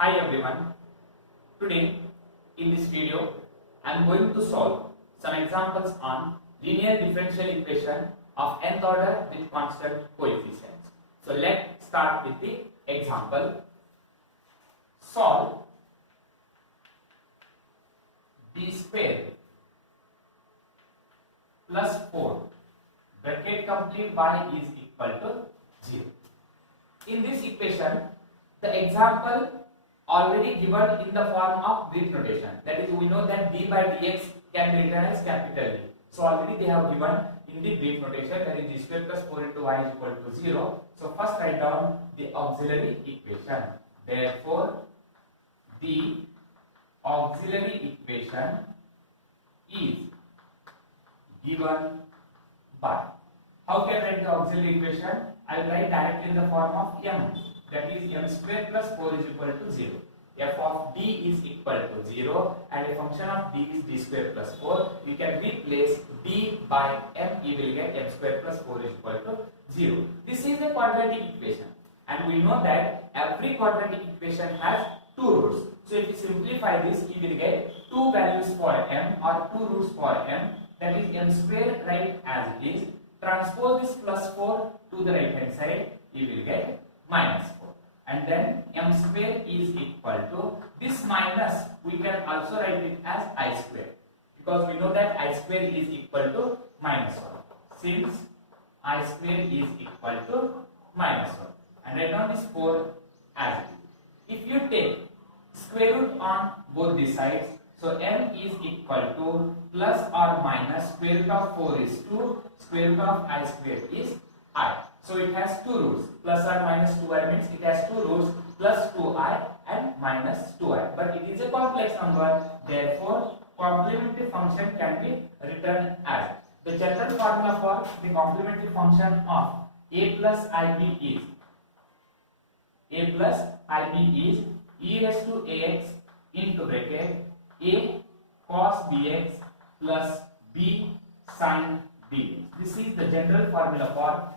Hi everyone, today in this video I am going to solve some examples on linear differential equation of nth order with constant coefficients. So let's start with the example. Solve b square plus 4 bracket complete y is equal to 0. In this equation, the example already given in the form of Greek notation. That is, we know that d by dx can be written as capital D. So already they have given in the Greek notation, that is d square plus 4 into y is equal to 0. So first write down the auxiliary equation. Therefore, the auxiliary equation is given by. How can I write the auxiliary equation? I will write directly in the form of m. That is m square plus 4 is equal to 0. F of d is equal to 0 and a function of d is d square plus 4. You can replace d by m, you will get m square plus 4 is equal to 0. This is a quadratic equation and we know that every quadratic equation has two roots. So if you simplify this, you will get two values for m or two roots for m, that is m square right as it is. Transpose this plus 4 to the right hand side, you will get minus 4. And then m square is equal to this minus, we can also write it as I square, because we know that I square is equal to minus 1. Since I square is equal to minus 1, and write down this 4 as it is. If you take square root on both the sides, so m is equal to plus or minus square root of 4 is 2, square root of I square is I. So it has two roots, plus or minus 2i means it has two roots, plus 2i and minus 2i. But it is a complex number, therefore complementary function can be written as. The general formula for the complementary function of a plus ib is e raised to ax into bracket a cos bx plus b sin bx. This is the general formula for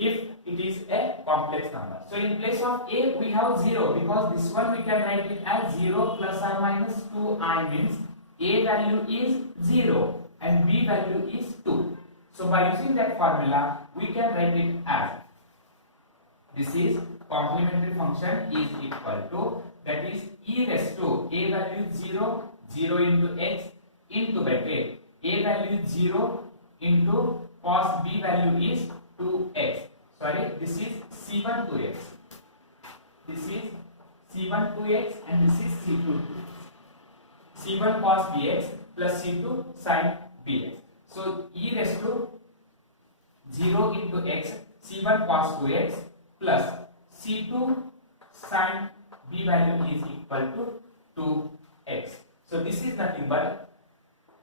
if it is a complex number. So in place of a we have 0, because this one we can write it as 0 plus or minus 2i means a value is 0 and b value is 2. So by using that formula we can write it as, this is complementary function is equal to, that is e raised to a value 0, 0 into x into bracket a value 0 into cos b value is 2x. Sorry, this is c1 2x. This is c1 2x and this is c2 2x. c1 cos bx plus c2 sin bx. So e raised to 0 into x, c1 cos 2x plus c2 sin b value is equal to 2x. So this is nothing but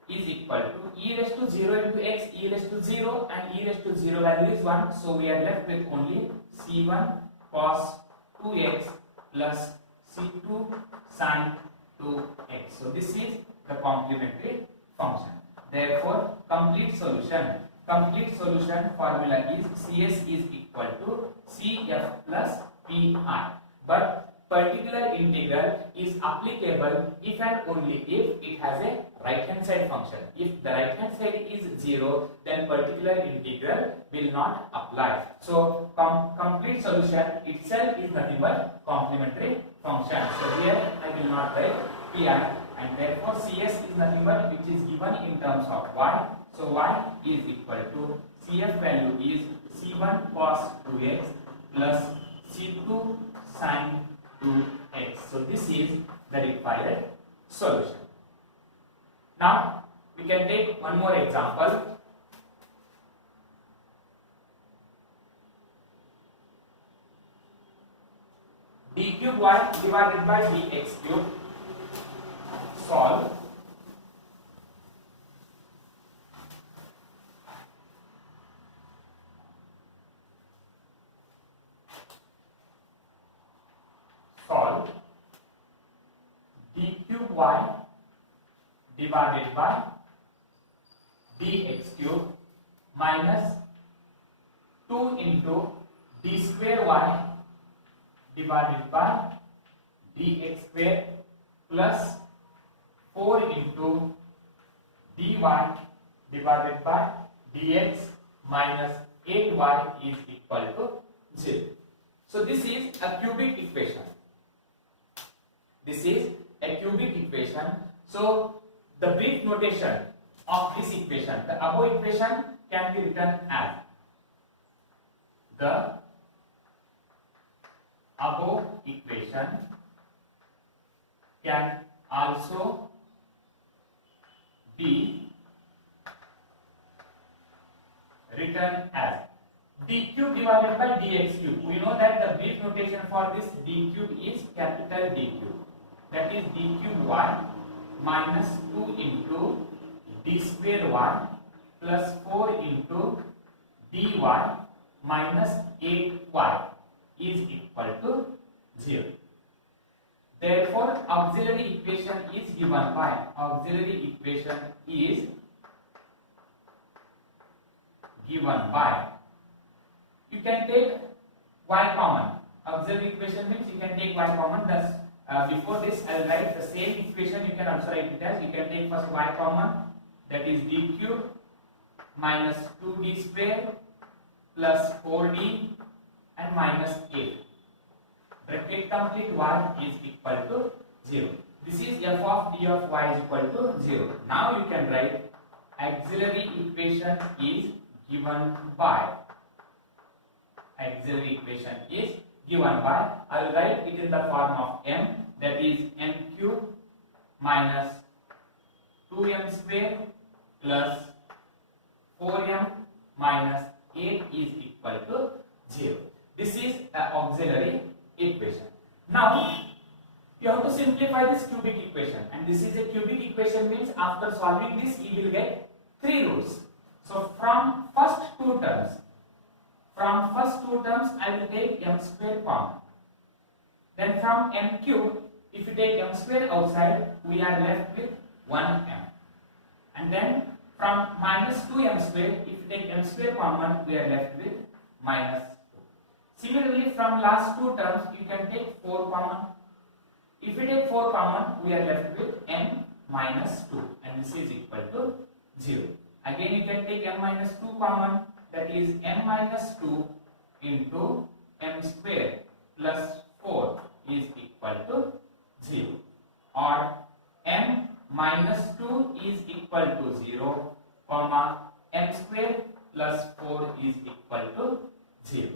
is equal to e raised to 0 into x, e raised to 0 and e raised to 0 value is 1. So we are left with only c1 cos 2x plus c2 sin 2x. So this is the complementary function. Therefore complete solution formula is cs is equal to cf plus pi. But particular integral is applicable if and only if it has a right hand side function. If the right hand side is 0, then particular integral will not apply. So complete solution itself is nothing but complementary function. So here I will not write pi, and therefore cs is nothing but which is given in terms of y. So y is equal to cf value is c1 cos 2x plus c2 sin 2x. So this is the required solution. Now we can take one more example. D cube y divided by dx cube. Solve. Solve d cube y divided by dx cube minus 2 into d square y divided by dx square plus 4 into dy divided by dx minus 8y is equal to 0. So this is a cubic equation. This is a cubic equation. So the brief notation of this equation, the above equation can be written as the above equation can also be written as d cube divided by dx cube. We know that the brief notation for this d cube is capital D cube. That is d cube y minus 2 into d square y plus 4 into dy minus 8y is equal to 0. Therefore, auxiliary equation is given by you can take y common. Auxiliary equation means you can take y common. Thus, before this, I will write the same equation. You can also write it as, you can take first y common, that is d cube minus 2d square plus 4d and minus 8. Bracket complete, y is equal to 0. This is f of d of y is equal to 0. Now you can write auxiliary equation is given by. I will write it in the form of m, that is m cube minus 2m square plus 4m minus 8 is equal to 0. This is an auxiliary equation. Now you have to simplify this cubic equation, and this is a cubic equation means after solving this you will get 3 roots. So from first two terms I will take m square common. Then from m cube, if you take m square outside, we are left with 1m. And then from minus 2m square, if you take m square common, we are left with minus 2. Similarly, from last two terms, you can take 4 common. If we take 4 common, we are left with m minus 2, and this is equal to 0. Again, you can take m minus 2 common, that is m minus 2 into m square plus 4 is equal to 0. Or m minus 2 is equal to 0, comma m square plus 4 is equal to 0.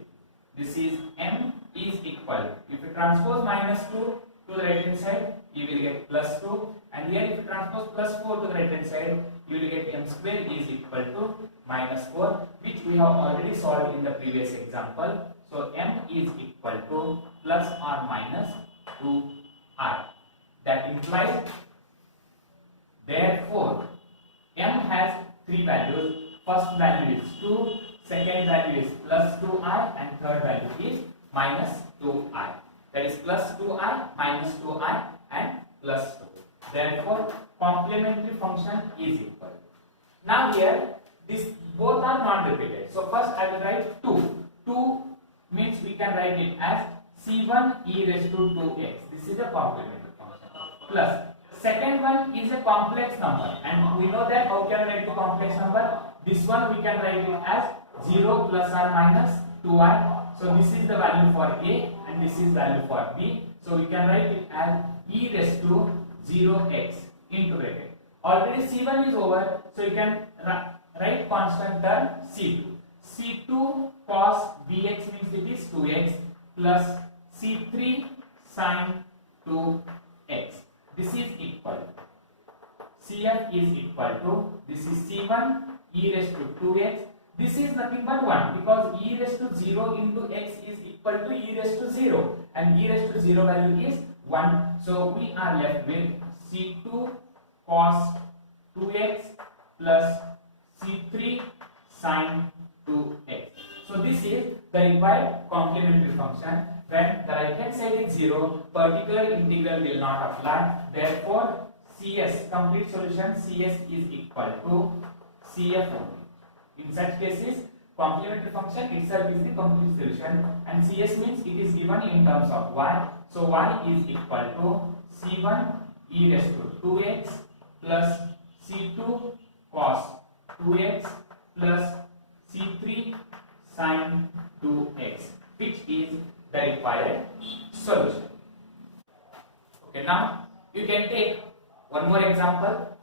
This is m is equal. If you transpose minus 2 to the right hand side, you will get plus 2. And here if you transpose plus 4 to the right hand side, you will get m square is equal to minus 4, which we have already solved in the previous example. So m is equal to plus or minus 2i. That implies, therefore, m has 3 values. First value is 2, second value is plus 2i, and third value is minus 2i. That is plus 2i, minus 2i, and plus 2. Therefore, complementary function is equal. Now here, this both are not repeated. So first I will write 2. 2 means we can write it as c1 e raised to 2x. This is a complementary function. Plus, second one is a complex number, and we know that how can we write the complex number? This one we can write it as 0 plus or minus 2i. So this is the value for a, and this is value for b. So we can write it as e raised to 0x into bracket. Already c1 is over, so you can write constant term c2. c2 cos bx means it is 2x plus c3 sin 2x. This is equal. Cf is equal to, this is c1 e raised to 2x. This is nothing but 1, because e raised to 0 into x is equal to e raised to 0, and e raised to 0 value is 1. So we are left with c2 cos 2x plus c3 sin 2x. So this is the required complementary function. When the right hand side is 0, particular integral will not apply. Therefore, CS, complete solution, CS is equal to CF only. In such cases, complementary function itself is the complete solution, and CS means it is given in terms of y. So y is equal to c1 e raised to 2x plus c2 cos 2x plus c3 sin 2x, which is the required solution. Okay, now you can take one more example.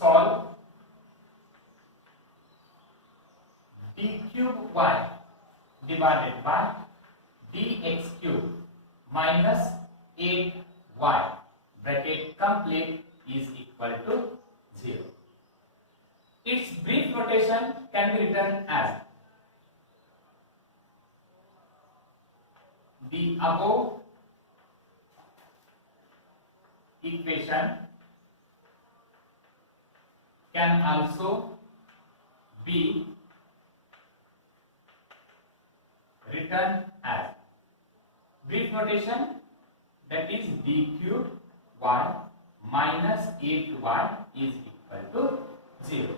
Solve d cube y divided by dx cube minus 8y bracket complete is equal to 0. Its brief notation can be written as the above equation can also be written as, brief notation, that is d cube y minus 8y is equal to 0.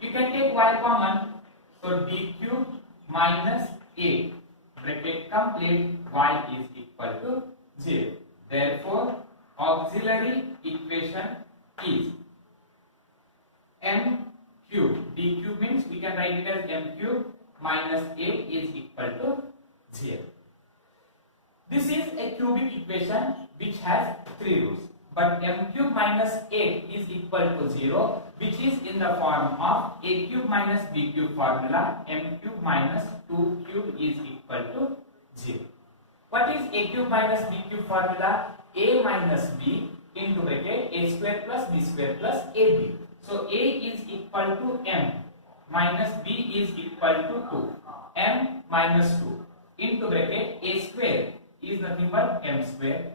You can take y common, so d cube minus 8 bracket complete y is equal to 0. Therefore, auxiliary equation is m cube. D cube means we can write it as m cube minus 8 is equal to 0. This is a cubic equation which has 3 roots. But m cube minus 8 is equal to 0, which is in the form of a cube minus b cube formula. M cube minus 2 cube is equal to 0. What is a cube minus b cube formula? A minus b into bracket a square plus b square plus ab. So a is equal to m minus b is equal to 2. M minus 2 into bracket a square is nothing but m square.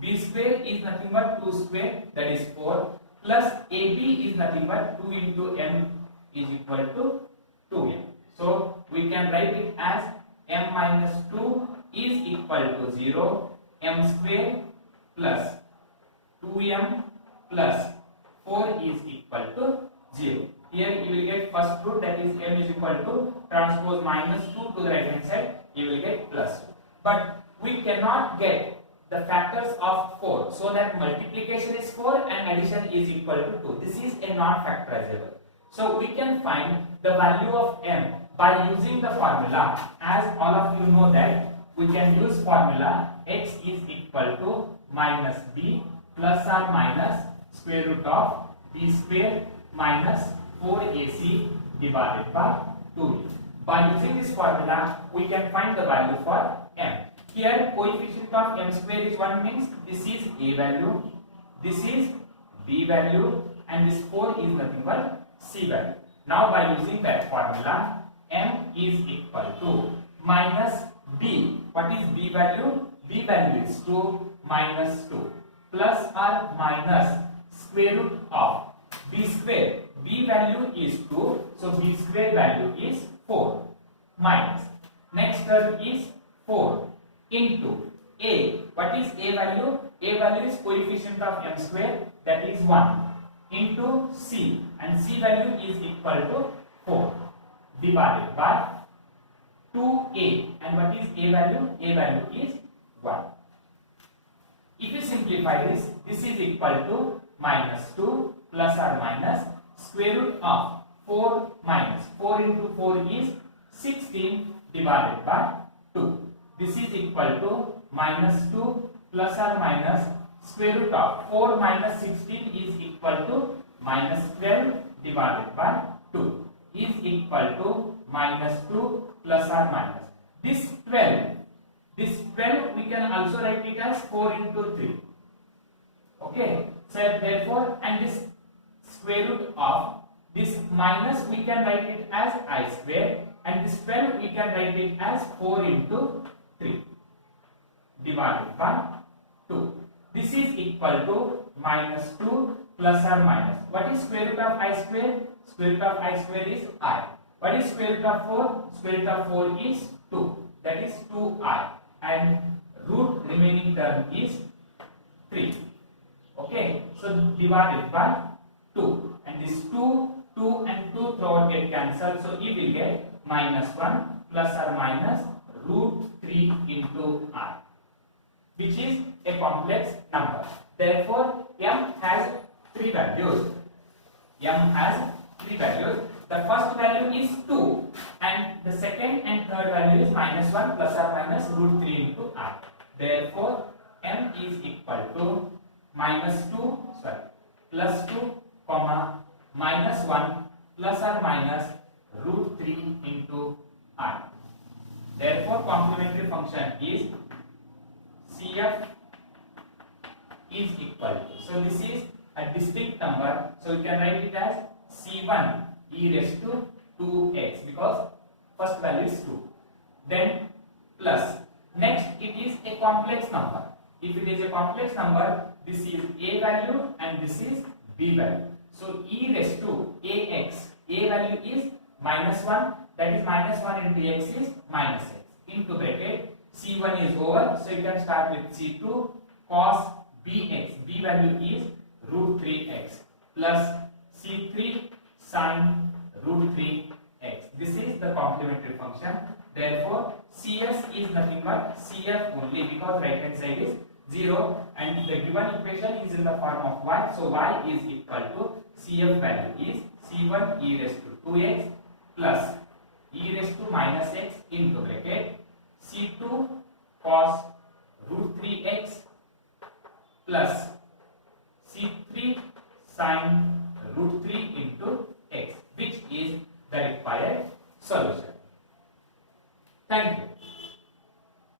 B square is nothing but 2 square, that is 4, plus AB is nothing but 2 into m is equal to 2m. So we can write it as m minus 2 is equal to 0, m square plus 2m plus 4 is equal to 0. Here you will get first root, that is m is equal to transpose minus 2 to the right hand side, you will get plus 2. But we cannot get the factors of 4, so that multiplication is 4 and addition is equal to 2. This is a non-factorizable. So we can find the value of m by using the formula. As all of you know that we can use formula x is equal to minus b plus or minus square root of b square minus 4ac divided by 2b. By using this formula, we can find the value for m. Here coefficient of m square is 1, means this is a value, this is b value, and this 4 is nothing but c value. Now by using that formula, m is equal to minus b. What is b value? B value is 2 minus 2 plus or minus square root of b square. B value is 2, so b square value is 4 minus. Next term is 4 into a. What is a value? A value is coefficient of m square, that is 1, into c, and c value is equal to 4 divided by 2a. And what is a value? A value is 1. If you simplify this, this is equal to minus 2 plus or minus square root of 4 minus 4 into 4 is 16 divided by 2. This is equal to minus 2 plus or minus square root of 4 minus 16 is equal to minus 12 divided by 2 is equal to minus 2 plus or minus. This 12 we can also write it as 4 into 3. Okay, so therefore, and this square root of this minus we can write it as I square, and this 12 we can write it as 4 into 3 divided by 2. This is equal to minus 2 plus or minus. What is square root of I square? Square root of I square is I. What is square root of 4? Square root of 4 is 2. That is 2I. And root remaining term is 3. Okay. So divided by 2. And this 2, 2 and 2 throughout get cancelled. So you will get minus 1 plus or minus root 3 into r, which is a complex number. Therefore, m has three values. M has three values. The first value is 2 and the second and third value is minus 1 plus or minus root 3 into r. Therefore, m is equal to plus 2 comma minus 1 plus or minus root 3 into r. Therefore, complementary function is CF is equal to. So this is a distinct number. So you can write it as C1 e raised to 2x because first value is 2. Then plus. Next, it is a complex number. If it is a complex number, this is a value and this is b value. So e raised to ax. A value is minus 1. That is minus 1 into x is minus x. Into bracket. C1 is over. So you can start with C2 cos bx. B value is root 3x plus C3 sin root 3x. This is the complementary function. Therefore, CS is nothing but CF only because right hand side is 0 and the given equation is in the form of y. So y is equal to CF value is C1 e raised to 2x plus e raised to minus x into bracket C2 cos root 3x plus C3 sin root 3 into x, which is the required solution. Thank you.